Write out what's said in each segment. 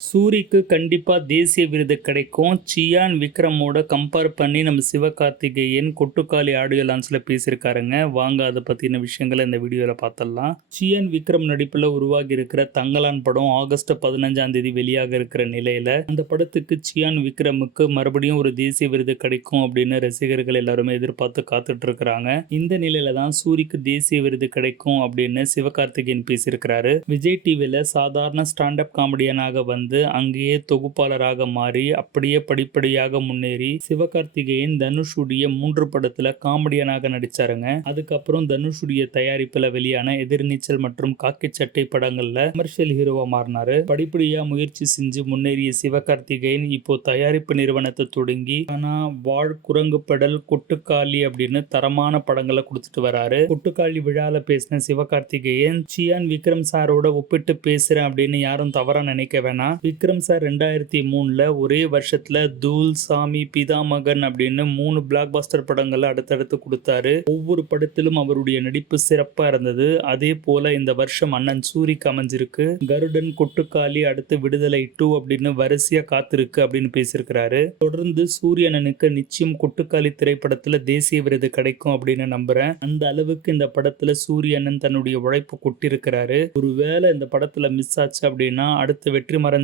சூரிக்கு கண்டிப்பாக தேசிய விருது கிடைக்கும். சியான் விக்ரமோட கம்பேர் பண்ணி நம்ம சிவகார்த்திகேயன் கொட்டுக்காளி ஆடியோ லான்ச்ல பேசியிருக்காருங்க. வாங்க அதை பற்றின விஷயங்களை இந்த வீடியோவில் பார்த்துடலாம். சியான் விக்ரம் நடிப்புல உருவாகி இருக்கிற தங்கலான் படம் ஆகஸ்ட் 15ஆம் தேதி வெளியாக இருக்கிற நிலையில, அந்த படத்துக்கு சியான் விக்ரமுக்கு மறுபடியும் ஒரு தேசிய விருது கிடைக்கும் அப்படின்னு ரசிகர்கள் எல்லாருமே எதிர்பார்த்து காத்துட்டு இருக்கிறாங்க. இந்த நிலையில தான் சூரிக்கு தேசிய விருது கிடைக்கும் அப்படின்னு சிவகார்த்திகேயன் பேசியிருக்கிறாரு. விஜய் டிவியில் சாதாரண ஸ்டாண்ட் அப் காமெடியனாக வந்து அங்கேயே தொகுப்பாளராக மாறி அப்படியே படிப்படியாக முன்னேறி சிவகார்த்திகேயன் தனுஷுடைய மூன்று படத்துல காமெடியனாக நடிச்சாருங்க. அதுக்கப்புறம் தனுஷுடைய தயாரிப்புல வெளியான எதிர்நீச்சல் மற்றும் காக்கி சட்டை படங்கள்ல கமர்ஷியல் ஹீரோவா மாறினாரு. படிப்படியா முயற்சி செஞ்சு முன்னேறிய சிவகார்த்திகேயன் இப்போ தயாரிப்பு நிறுவனத்தை தொடங்கி ஆனா வாழ், குரங்கு படல் கொட்டுக்காளி அப்படின்னு தரமான படங்களை கொடுத்துட்டு வராரு. கொட்டுக்காளி விழால பேசின சிவகார்த்திகேயன் சியான் விக்ரம் சாரோட ஒப்பிட்டு பேசுறேன் அப்படின்னு யாரும் தவறா நினைக்க வேணாம். விக்ரம் சார் ரெண்டாயிரத்தி மூணில் ஒரே வருஷத்துல தூல் சாமி, பிதாமகன் அப்படின்னு மூணு பிளாக் பாஸ்டர் படங்களை அடுத்தடுத்து கொடுத்தாரு. ஒவ்வொரு படத்திலும் அவருடைய நடிப்பு சிறப்பாக இருந்தது. அதே போல இந்த வருஷம் அண்ணன் சூரிக்கு அமைஞ்சிருக்கு. கருடன், கொட்டுக்காளி அடுத்து விடுதலை டூ அப்படின்னு வரிசையா காத்திருக்கு அப்படின்னு பேசியிருக்கிறாரு. தொடர்ந்து சூரியனனுக்கு நிச்சயம் கொட்டுக்காளி திரைப்படத்தில் தேசிய விருது கிடைக்கும் அப்படின்னு நம்புறேன். அந்த அளவுக்கு இந்த படத்தில் சூரியனன் தன்னுடைய உழைப்பு கொட்டியிருக்கிறாரு. ஒருவேளை இந்த படத்தில் மிஸ் ஆச்சு அப்படின்னா அடுத்து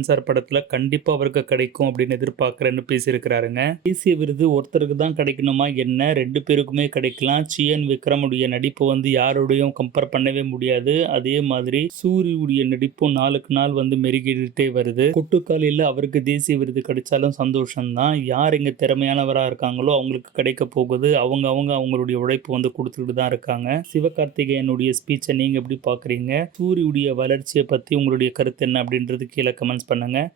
சென்சார் சார் படத்தில் கண்டிப்பாக அவருக்கு கிடைக்கும் அப்படின்னு எதிர்பார்க்குறேன்னு பேசியிருக்கிறாருங்க. தேசிய விருது ஒருத்தருக்கு தான் கிடைக்கணுமா என்ன ரெண்டு பேருக்குமே கிடைக்கலாம். சியன் விக்ரமுடைய நடிப்பு வந்து யாரோடையும் கம்பேர் பண்ணவே முடியாது. அதே மாதிரி சூரியுடைய நடிப்பும் நாளுக்கு நாள் வந்து மெருகிட்டே வருது. கொட்டுக்காலையில் அவருக்கு தேசிய விருது கிடைச்சாலும் சந்தோஷம் தான். யார் இங்கே திறமையானவராக இருக்காங்களோ அவங்களுக்கு கிடைக்க போகுது. அவங்க அவங்க அவங்களுடைய உழைப்பு வந்து கொடுத்துட்டு தான் இருக்காங்க. சிவகார்த்திகேயனுடைய ஸ்பீச்சை நீங்கள் எப்படி பார்க்குறீங்க? சூரியுடைய வளர்ச்சியை பற்றி உங்களுடைய கருத்து என்ன அப்படின்றது கீழே கமெண்ட்ஸ் பண்ணுங்க.